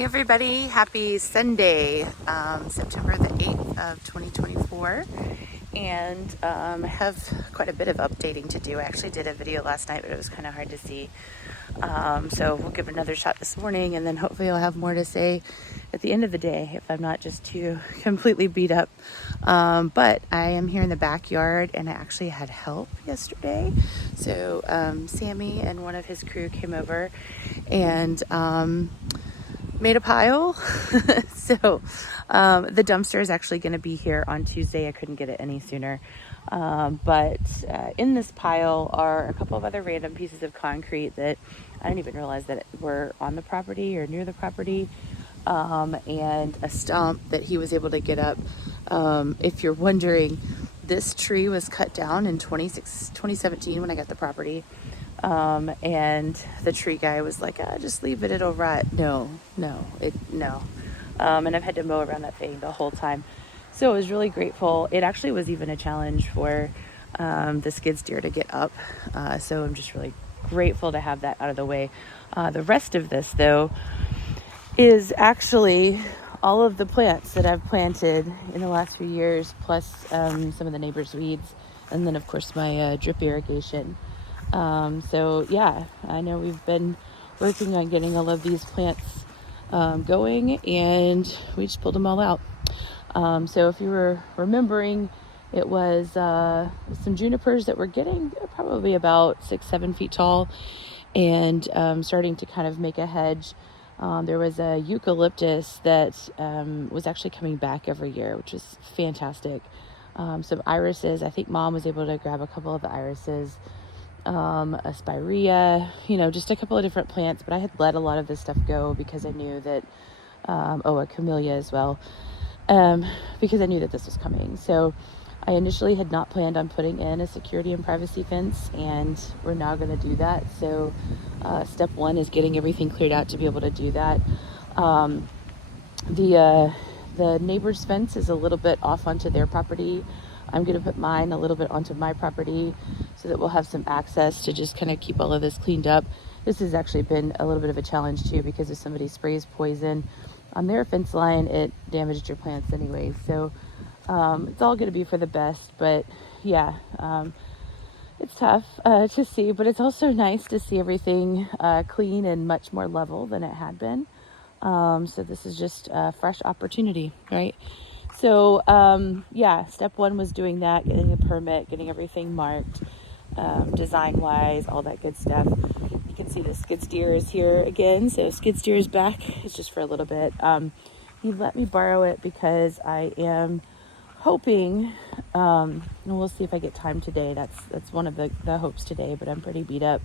Hey everybody, happy Sunday, September the 8th of 2024, and I have quite a bit of updating to do. I actually did a video last night, but it was kind of hard to see, so we'll give it another shot this morning, and then hopefully I'll have more to say at the end of the day if I'm not just too completely beat up. But I am here in the backyard, and I actually had help yesterday. So Sammy and one of his crew came over and made a pile. So the dumpster is actually going to be here on Tuesday. I couldn't get it any sooner. But in this pile are a couple of other random pieces of concrete that I didn't even realize that were on the property or near the property, and a stump that he was able to get up. If you're wondering, this tree was cut down in 2017 when I got the property. And the tree guy was like, just leave it, it'll rot. No. And I've had to mow around that thing the whole time. So I was really grateful. It actually was even a challenge for the skid steer to get up. So I'm just really grateful to have that out of the way. The rest of this, though, is actually all of the plants that I've planted in the last few years, plus some of the neighbors' weeds, and then, of course, my drip irrigation. So yeah, I know we've been working on getting all of these plants going, and we just pulled them all out. So if you were remembering, it was some junipers that were getting probably about 6-7 feet tall, and starting to kind of make a hedge. There was a eucalyptus that was actually coming back every year, which is fantastic. Some irises. I think Mom was able to grab a couple of the irises. A spirea, just a couple of different plants, but I had let a lot of this stuff go because I knew that, a camellia as well, because I knew that this was coming. So I initially had not planned on putting in a security and privacy fence, and we're now going to do that. So step one is getting everything cleared out to be able to do that. The neighbor's fence is a little bit off onto their property. I'm going to put mine a little bit onto my property so that we'll have some access to just kind of keep all of this cleaned up. This has actually been a little bit of a challenge too, because if somebody sprays poison on their fence line, it damaged your plants anyway. So it's all going to be for the best, but yeah, it's tough to see, but it's also nice to see everything clean and much more level than it had been. So this is just a fresh opportunity, right? So, step one was doing that, getting a permit, getting everything marked, design-wise, all that good stuff. You can see the skid steer is here again. So skid steer is back. It's just for a little bit. He let me borrow it because I am hoping, and we'll see if I get time today. That's one of the hopes today, but I'm pretty beat up.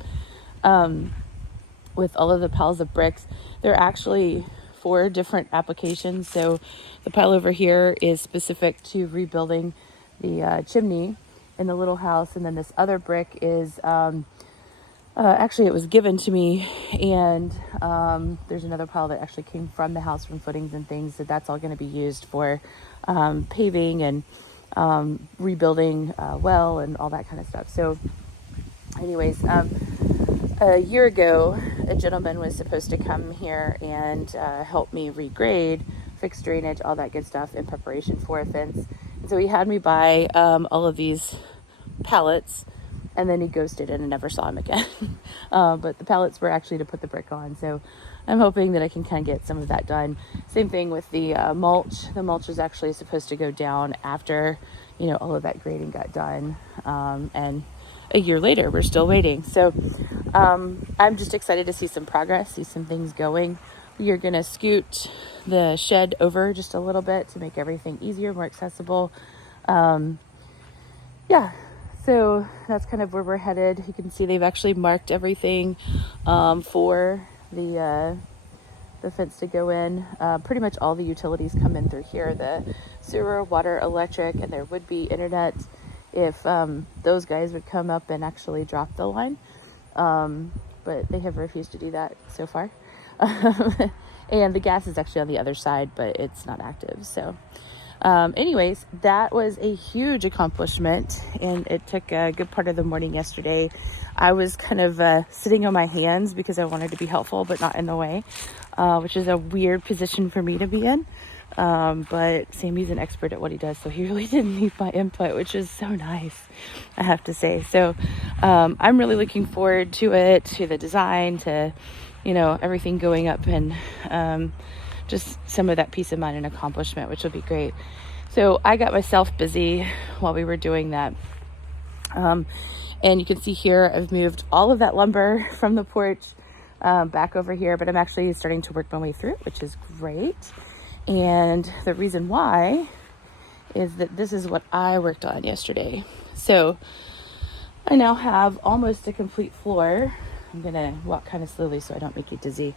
With all of the piles of bricks, they're actually 4 different applications. So the pile over here is specific to rebuilding the chimney in the little house, and then this other brick is actually, it was given to me, and there's another pile that actually came from the house, from footings and things. So that's all going to be used for paving and rebuilding well and all that kind of stuff. So anyways, a year ago, a gentleman was supposed to come here and help me regrade, fix drainage, all that good stuff in preparation for a fence. And so he had me buy all of these pallets, and then he ghosted and I never saw him again. But the pallets were actually to put the brick on. So I'm hoping that I can kind of get some of that done. Same thing with the mulch. The mulch was actually supposed to go down after, all of that grading got done. And a year later, we're still waiting. So I'm just excited to see some progress, see some things going. We are going to scoot the shed over just a little bit to make everything easier, more accessible. So that's kind of where we're headed. You can see they've actually marked everything for the fence to go in. Pretty much all the utilities come in through here, the sewer, water, electric, and there would be internet if those guys would come up and actually drop the line. But they have refused to do that so far. And the gas is actually on the other side, but it's not active. So Anyways, that was a huge accomplishment, and it took a good part of the morning yesterday. I was kind of sitting on my hands because I wanted to be helpful but not in the way, which is a weird position for me to be in. But Sammy's an expert at what he does, so he really didn't need my input, which is so nice, I have to say. So I'm really looking forward to it, to the design, to, everything going up, and just some of that peace of mind and accomplishment, which will be great. So I got myself busy while we were doing that. And you can see here, I've moved all of that lumber from the porch back over here, but I'm actually starting to work my way through it, which is great. And the reason why is that this is what I worked on yesterday. So I now have almost a complete floor. I'm going to walk kind of slowly so I don't make you dizzy.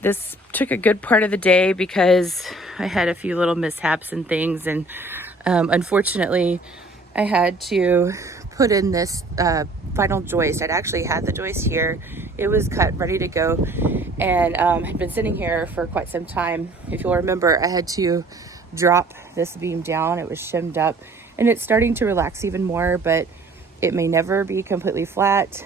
This took a good part of the day because I had a few little mishaps and things. And unfortunately, I had to put in this final joist. I'd actually had the joist here. It was cut, ready to go, and had been sitting here for quite some time. If you'll remember, I had to drop this beam down. It was shimmed up, and it's starting to relax even more, but it may never be completely flat.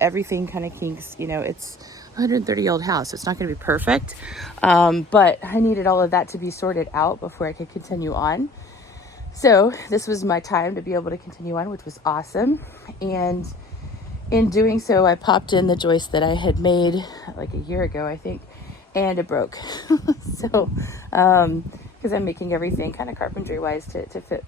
Everything kind of kinks. It's a 130-year-old house. So it's not going to be perfect, but I needed all of that to be sorted out before I could continue on. So this was my time to be able to continue on, which was awesome. And in doing so, I popped in the joist that I had made like a year ago, I think, and it broke. So, because I'm making everything kind of carpentry wise to fit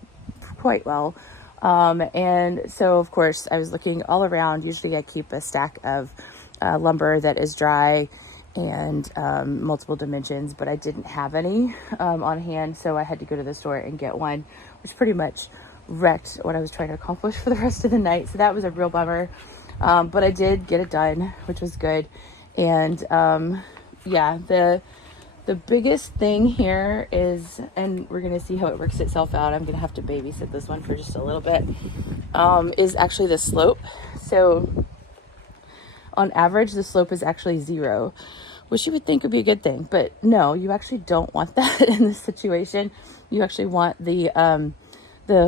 quite well. And so of course I was looking all around. Usually I keep a stack of lumber that is dry and multiple dimensions, but I didn't have any on hand. So I had to go to the store and get one, which pretty much wrecked what I was trying to accomplish for the rest of the night. So that was a real bummer. But I did get it done, which was good. And the biggest thing here is, and we're going to see how it works itself out. I'm going to have to babysit this one for just a little bit, is actually the slope. So on average, the slope is actually 0, which you would think would be a good thing, but no, you actually don't want that in this situation. You actually want the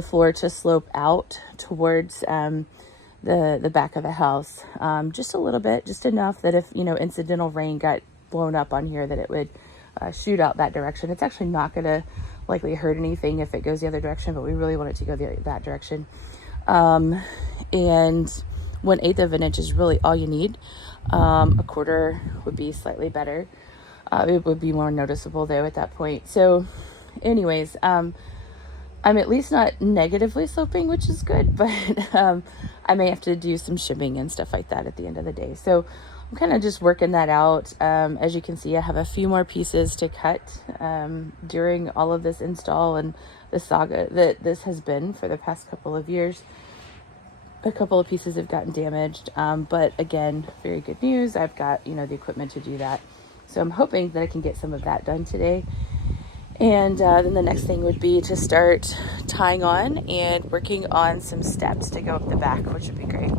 floor to slope out towards the back of the house, just a little bit, just enough that if incidental rain got blown up on here, that it would shoot out that direction. It's actually not going to likely hurt anything if it goes the other direction, but we really want it to go that direction. And 1/8 of an inch is really all you need. A quarter would be slightly better. It would be more noticeable though at that point. So anyways, I'm at least not negatively sloping, which is good, but I may have to do some shimming and stuff like that at the end of the day. So I'm kind of just working that out. As you can see, I have a few more pieces to cut during all of this install and the saga that this has been for the past couple of years. A couple of pieces have gotten damaged, but again, very good news. I've got, the equipment to do that. So I'm hoping that I can get some of that done today. And then the next thing would be to start tying on and working on some steps to go up the back, which would be great.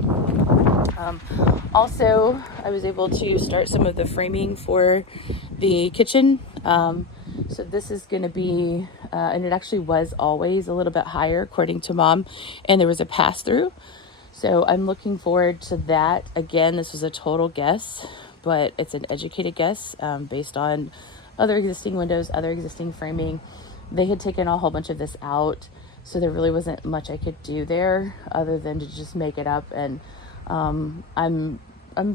Also, I was able to start some of the framing for the kitchen. So this is going to be, and it actually was always a little bit higher according to Mom, and there was a pass-through. So I'm looking forward to that. Again, this was a total guess, but it's an educated guess based on other existing windows, other existing framing. They had taken a whole bunch of this out, so there really wasn't much I could do there other than to just make it up. And I'm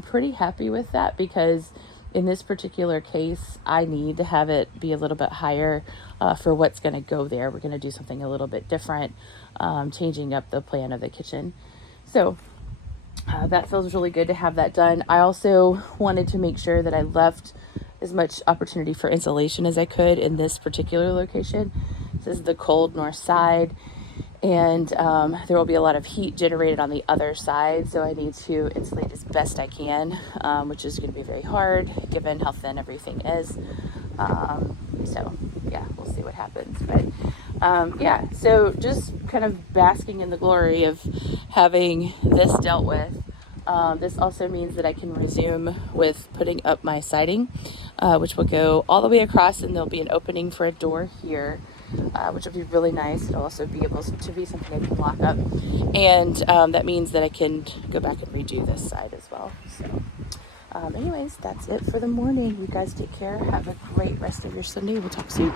pretty happy with that because in this particular case, I need to have it be a little bit higher for what's going to go there. We're going to do something a little bit different, changing up the plan of the kitchen. So that feels really good to have that done. I also wanted to make sure that I left as much opportunity for insulation as I could in this particular location. This is the cold north side, and there will be a lot of heat generated on the other side, so I need to insulate as best I can, which is going to be very hard given how thin everything is. So yeah, we'll see what happens. But yeah, so just kind of basking in the glory of having this dealt with. This also means that I can resume with putting up my siding, which will go all the way across, and there'll be an opening for a door here. which will be really nice. It'll also be able to be something I can lock up. And that means that I can go back and redo this side as well. So anyways, that's it for the morning. You guys take care. Have a great rest of your Sunday. We'll talk soon.